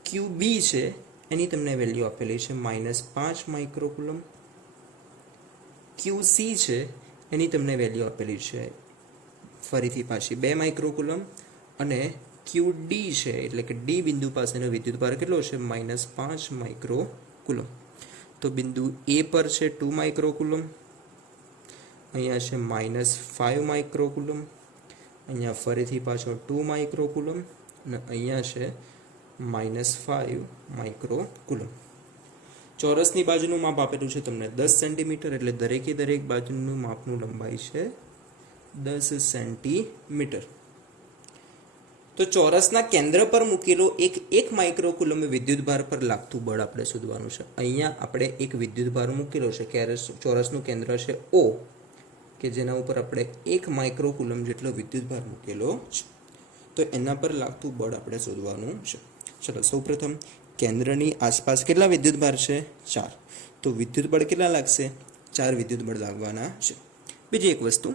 QB છે એની તમને વેલ્યુ આપેલી છે -5 માઇક્રોકુલમ. QC છે એની તમને વેલ્યુ આપેલી છે ફરીથી પાછી 2 માઇક્રોકુલમ અને QD છે એટલે કે D બિંદુ પાસેનો વિદ્યુતભાર કેટલો છે -5 માઇક્રોકુલમ. તો બિંદુ A પર છે 2 માઇક્રોકુલમ, અહીંયા છે -5 માઇક્રોકુલમ, અહીંયા ફરીથી પાછો 2 માઇક્રોકુલમ અને અહીંયા છે -5 માઇક્રોકુલમ. ચોરસની બાજુનું માપ આપેલું છે તમને 10 સેન્ટીમીટર એટલે દરેક બાજુનું માપનું લંબાઈ છે 10 સેન્ટીમીટર. તો ચોરસના કેન્દ્ર પર મૂકેલો એક માઇક્રોકુલમ વિદ્યુતભાર પર લાગતું બળ આપણે શોધવાનું છે. અહીંયા આપણે એક વિદ્યુતભાર મૂકેલો છે ચોરસનું કેન્દ્ર છે O કે જેના ઉપર આપણે 1 માઇક્રોકુલમ જેટલો વિદ્યુતભાર મૂકેલો છે. તો એના પર લાગતું બળ આપણે શોધવાનું છે. ચલો સૌપ્રથમ કેન્દ્રની આસપાસ કેટલા વિદ્યુતભાર છે 4. તો વિદ્યુતબળ કેટલા લાગશે 4 વિદ્યુતબળ લાગવાના છે. બીજી એક વસ્તુ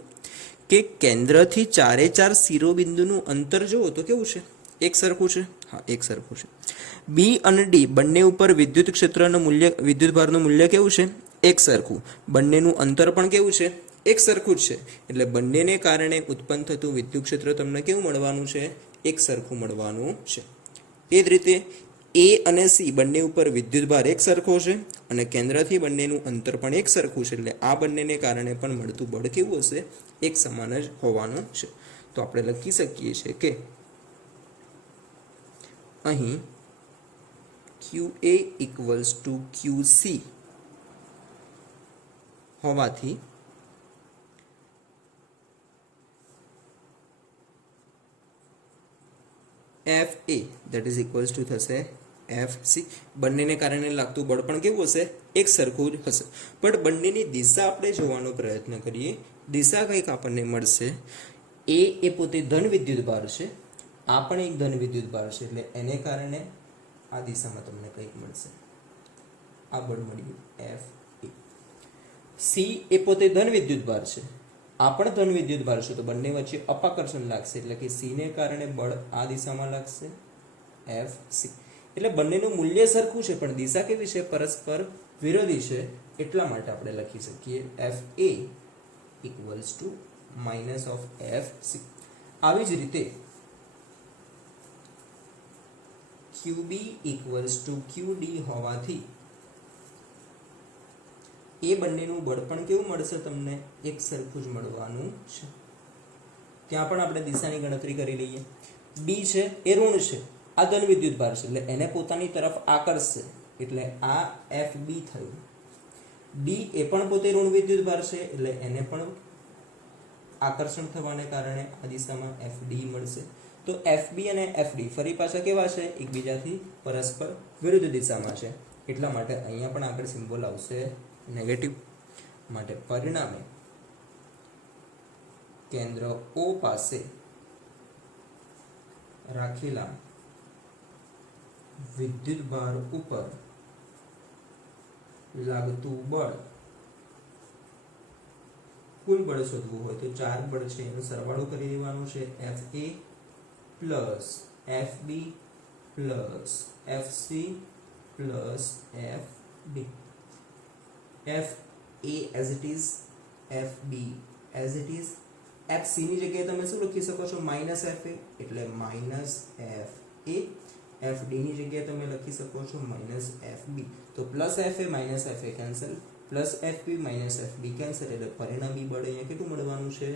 કે કેન્દ્રથી 4 શિરોબિંદુનું અંતર જુઓ તો કેવું છે એક સરખું છે. હા, એક સરખું છે. બી અને ડી બંને ઉપર વિદ્યુત ક્ષેત્રનું મૂલ્ય વિદ્યુતભારનું મૂલ્ય કેવું છે એક સરખું. બંનેનું અંતર પણ કેવું છે એક સરખું જ છે એટલે બંનેને કારણે ઉત્પન્ન થતું વિદ્યુત ક્ષેત્ર તમને કેવું મળવાનું છે એક સરખું મળવાનું છે. એ જ રીતે A અને C બંને ઉપર વિદ્યુતભાર એક સરખો છે અને કેન્દ્રથી બંનેનું અંતર પણ એક સરખું છે એટલે આ બંનેને કારણે પણ મળતું બળ કેવું હશે એક સમાન જ હોવાનું છે. તો આપણે લખી શકીએ છીએ કે અહીં QA = QC હોવાથી FA that is equals to થશે FC. બંનેને કારણે લાગતું બળ પણ કેવું હશે એક સરખું જ હશે. પણ બંનેની દિશા આપણે જોવાનો પ્રયત્ન કરીએ. દિશા કંઈક આપણને મળશે. A એ પોતે ધન વિદ્યુતભાર છે, આ પણ એક ધન વિદ્યુતભાર છે એટલે એને કારણે આ દિશામાં તમને કંઈક મળશે. આ બળ મળ્યું FA. C એ પોતે ધન વિદ્યુતભાર છે, આ પણ ધન વિદ્યુત ભાર છે તો બંને વચ્ચે અપાકર્ષણ લાગશે એટલે કે સી ને કારણે બળ આ દિશામાં લાગશે એફ સી એટલે બંનેનું મૂલ્ય સરખું છે પણ દિશા કેવી છે પરસ્પર વિરોધી છે એટલા માટે આપણે લખી શકીએ F A equals to minus of F C આવી જ રીતે QB ઇક્વલ્સ ટુ QD હોવાથી એ બંનેનું બળ પણ કેવું મળશે તમને એક સરખું જ મળવાનું છે ત્યાં પણ આપણે દિશાની ગણતરી કરી લઈએ ડી છે એ ઋણ છે આ ધન વિદ્યુત ભાર છે એટલે એને પોતાની તરફ આકર્ષશે એટલે આ FB થયું ડી એ પણ પોતે ઋણ વિદ્યુત ભાર છે એટલે એને પણ આકર્ષણ થવાને કારણે આ દિશામાં FD મળશે તો FB અને FD ફરી પાછા કેવા છે એકબીજાથી પરસ્પર વિરુદ્ધ દિશામાં છે એટલા માટે અહીંયા પણ આગળ સિમ્બોલ આવશે નેગેટિવ માટે પરિણામે કેન્દ્ર O પાસે રાખેલા વિદ્યુત ભાર ઉપર લાગતું બળ કુલ બળ શોધવું હોય તો ચાર બળ છે એનો સરવાળો કરી દેવાનો છે FA plus FB plus FC plus FD FA as it is FB as it is FC ની જગ્યાએ તમે શું લખી શકો છો માઇનસ FA એટલે માઇનસ FA FD ની જગ્યાએ તમે લખી શકો છો માઇનસ FB તો plus FA minus FA cancel plus FB minus FB cancel એટલે પરિણામી બળ અહીંયા કેટલું મળવાનું છે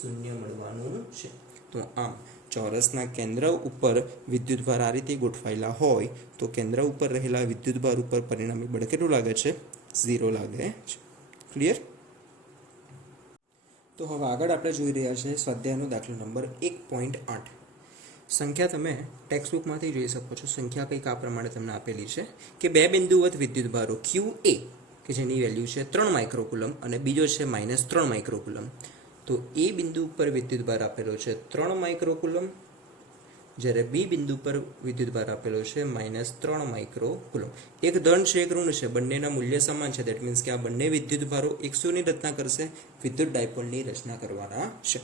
શૂન્ય મળવાનું છે તો આમ ચોરસના કેન્દ્ર ઉપર વિદ્યુતભાર આ રીતે ગોઠવાયેલા હોય તો કેન્દ્ર ઉપર રહેલા વિદ્યુતભાર ઉપર પરિણામી બળ કેટલું લાગે છે 0 લાગે છે ક્લિયર તો હવે આગળ આપણે જોઈ રહ્યા છે સ્વાધ્યાયનો દાખલો નંબર 1.8 સંખ્યા તમે ટેક્સ્ટબુકમાંથી જોઈ શકો છો સંખ્યા કંઈક આ પ્રમાણે તમને આપેલી છે કે બે બિંદુવત વિદ્યુતભારો QA કે જેની વેલ્યુ છે 3 માઇક્રોકુલમ અને બીજો છે -3 માઇક્રોકુલમ તો એ બિંદુ પર વિદ્યુતભાર આપેલો છે 3 માઇક્રોકુલમ જ્યારે બી બિંદુ પર વિદ્યુતભાર આપેલો છે -3 માઇક્રોકુલમ એક ધન છે એક ઋણ છે બંનેના મૂલ્ય સમાન છે ધેટ મીન્સ કે આ બંને વિદ્યુતભારો એક શૂની રચના કરશે વિદ્યુત ડાયપોલની રચના કરવાના છે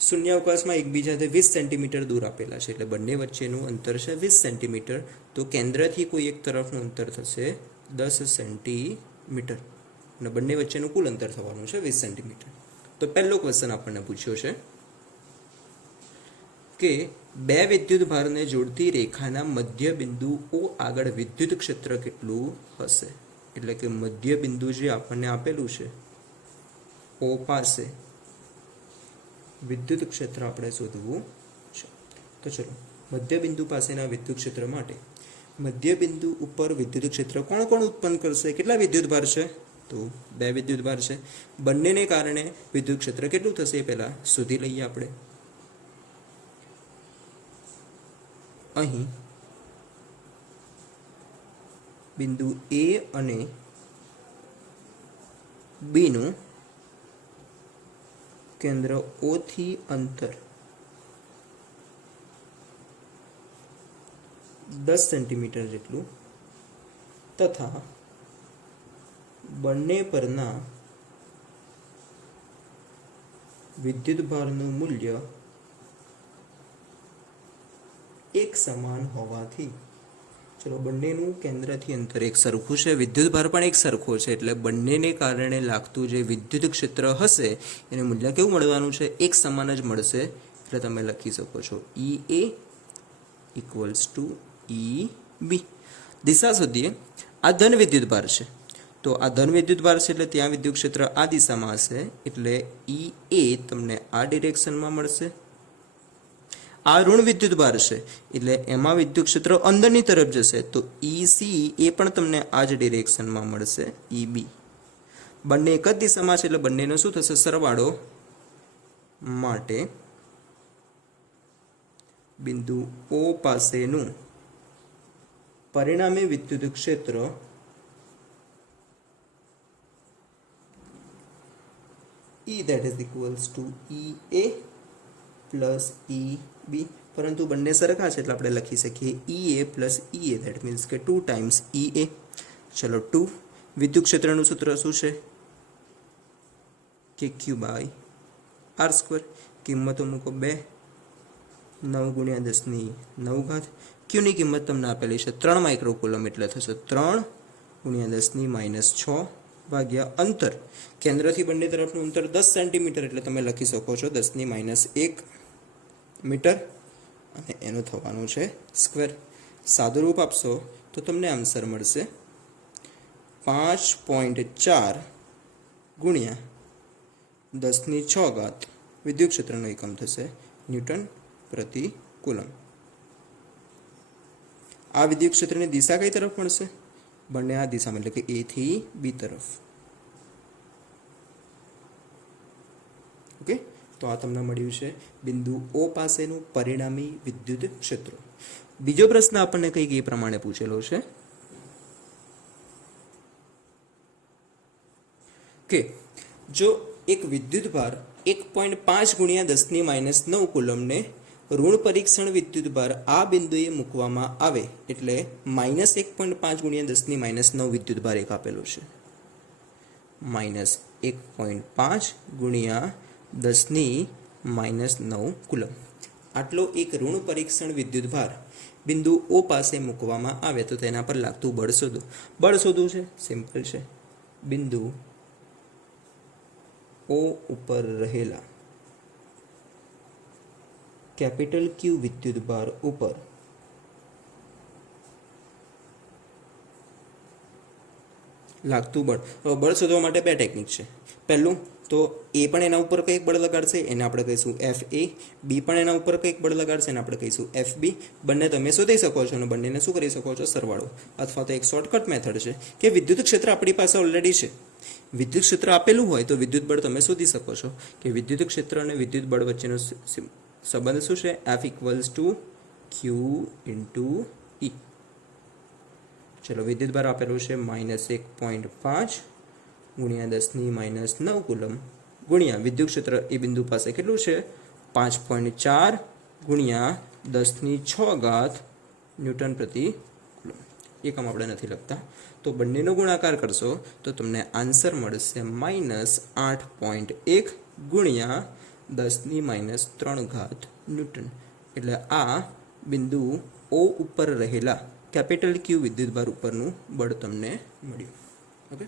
શૂન્યાવકાશમાં એકબીજાથી 20 સેન્ટીમીટર દૂર આપેલા છે એટલે બંને વચ્ચેનું અંતર છે 20 સેન્ટીમીટર તો કેન્દ્રથી કોઈ એક તરફનું અંતર થશે 10 સેન્ટીમીટર અને બંને વચ્ચેનું કુલ અંતર થવાનું છે 20 સેન્ટીમીટર તો પહેલો ક્વેશ્ચન આપણને પૂછ્યો છે કે બે વિદ્યુત ભારને જોડતી રેખાના મધ્ય બિંદુ O આગળ વિદ્યુત ક્ષેત્ર કેટલું હશે એટલે કે મધ્ય બિંદુ જે આપણને આપેલું છે O પાસે વિદ્યુત ક્ષેત્ર આપણે શોધવું છે તો ચલો મધ્ય બિંદુ પાસેના વિદ્યુત ક્ષેત્ર માટે મધ્ય બિંદુ ઉપર વિદ્યુત ક્ષેત્ર કોણ કોણ ઉત્પન્ન કરશે કેટલા વિદ્યુત ભાર છે તો બે વિદ્યુત ભાર છે બંનેને કારણે વિદ્યુત ક્ષેત્ર કેટલું થશે પહેલા શોધી લઈએ આપણે અહીં બિંદુ A અને B નું કેન્દ્ર O થી અંતર 10 સેન્ટીમીટર જેટલું તથા બંને પરના વિદ્યુતભારનું મૂલ્ય એક સમાન હોવાથી ચલો બંનેનું કેન્દ્રથી અંતર એક સરખું છે વિદ્યુતભાર પણ એક સરખો છે એટલે બંનેને કારણે લાગતું જે વિદ્યુત ક્ષેત્ર હશે એનું મૂલ્ય કેવું મળવાનું છે એક સમાન જ મળશે એટલે તમે લખી શકો છો EA ઇક્વલ્સ ટુ EB દિશા શોધીએ આ ધન વિદ્યુતભાર છે તો આ ધન વિદ્યુતભાર છે એટલે ત્યાં વિદ્યુત ક્ષેત્ર આ દિશામાં હશે એટલે EA તમને આ ડિરેક્શનમાં મળશે આ ઋણ વિદ્યુતભાર છે એટલે એમાં વિદ્યુત ક્ષેત્ર અંદરની તરફ જશે તો EC એ પણ તમને આ જ ડિરેક્શનમાં મળશે EB બંને એક જ દિશામાં છે એટલે બંનેનો શું થશે સરવાળો માટે બિંદુ O પાસેનું પરિણામી વિદ્યુત ક્ષેત્ર E that is equals to EA plus EB પરંતુ બંને સરખા છે એટલે આપણે લખી શકીએ EA plus EA that means કે 2 times EA ચલો 2 વિદ્યુત ક્ષેત્રનું સૂત્ર શું છે કે Q by આર સ્ક્વેર, કિંમતો મૂકો 2, 9 ગુણ્યા 10⁹ ક્યુની કિંમત તમને આપેલી છે 3 માઇક્રોકુલમ, એટલે થશે 3 ગુણ્યા 10⁻6 ભાગ્યા અંતર, કેન્દ્રથી બંને તરફનું અંતર 10 સેન્ટીમીટર, એટલે તમે લખી શકો છો 10⁻1 મીટર, અને એનું થવાનું છે સ્ક્વેર. સાદું રૂપ આપશો તો તમને આન્સર મળશે 5.4 ગુણ્યા 10⁶ વિદ્યુત ક્ષેત્રનો એકમ થશે ન્યૂટન પ્રતિ કુલમ. આ વિદ્યુત ક્ષેત્રની દિશા કઈ તરફ મળશે? બંને આ દિશામાં, એટલે કે એ થી બી તરફ. ઓકે, તો આ તમને મળ્યું છે બિંદુ ઓ પાસેનું પરિણામી વિદ્યુત ક્ષેત્ર. બીજો પ્રશ્ન આપણને કંઈક એ પ્રમાણે પૂછેલો છે કે જો એક વિદ્યુત ભાર 1.5 ગુણ્યા 10⁻9 કુલમને ઋણ પરીક્ષણ વિદ્યુત ભાર આ બિંદુએ મૂકવામાં આવે, એટલે -1.5 ગુણ્યા 10⁻9 વિદ્યુત ભાર એક આપેલો છે, -1.5 ગુણ્યા 10⁻9 કુલમ. આટલો એક ઋણ પરીક્ષણ વિદ્યુત ભાર બિંદુ ઓ પાસે મૂકવામાં આવે તો તેના પર લાગતું બળ શોધો. બળ શોધવું છે, સિમ્પલ છે. બિંદુ ઓ ઉપર રહેલા કેપિટલ ક્યુ વિદ્યુત ભાર ઉપર લાગતું બળ. બળ શોધવા માટે બે ટેકનિક છે. પહેલું તો એ પણ એના ઉપર કંઈક બળ લગાડશે, એને આપણે કહીશું એફ એ. બી પણ એના ઉપર કંઈક બળ લગાડશે, એને આપણે કહીશું એફ બી. બંને તમે શોધી શકો છો અને બંનેને શું કરી શકો છો? સરવાળો. અથવા તો એક શોર્ટકટ મેથડ છે કે વિદ્યુત ક્ષેત્ર આપણી પાસે ઓલરેડી છે. વિદ્યુત ક્ષેત્ર આપેલું હોય તો વિદ્યુત બળ તમે શોધી શકો છો કે વિદ્યુત ક્ષેત્ર અને વિદ્યુત બળ વચ્ચેનો સંબંધ શું છે? F = Q × E. ચલો, વિદ્યુત ભાર આપેલું છે -1.5 ગુણ્યા 10⁻9 કુલમ ગુણ્યા વિદ્યુત ક્ષેત્ર એ બિંદુ પાસે કેટલું છે? 5.4 ગુણ્યા 10⁶ ન્યૂટન પ્રતિ કુલમ. એકમ આપણે નથી લખતા, તો બંનેનો ગુણાકાર કરશો તો તમને આન્સર મળશે -8.1 ગુણ્યા 10⁻3 ન્યૂટન. એટલે આ બિંદુ ઓ ઉપર રહેલા કેપિટલ ક્યુ વિદ્યુત ભાર ઉપરનું બળ તમને મળ્યું. ઓકે.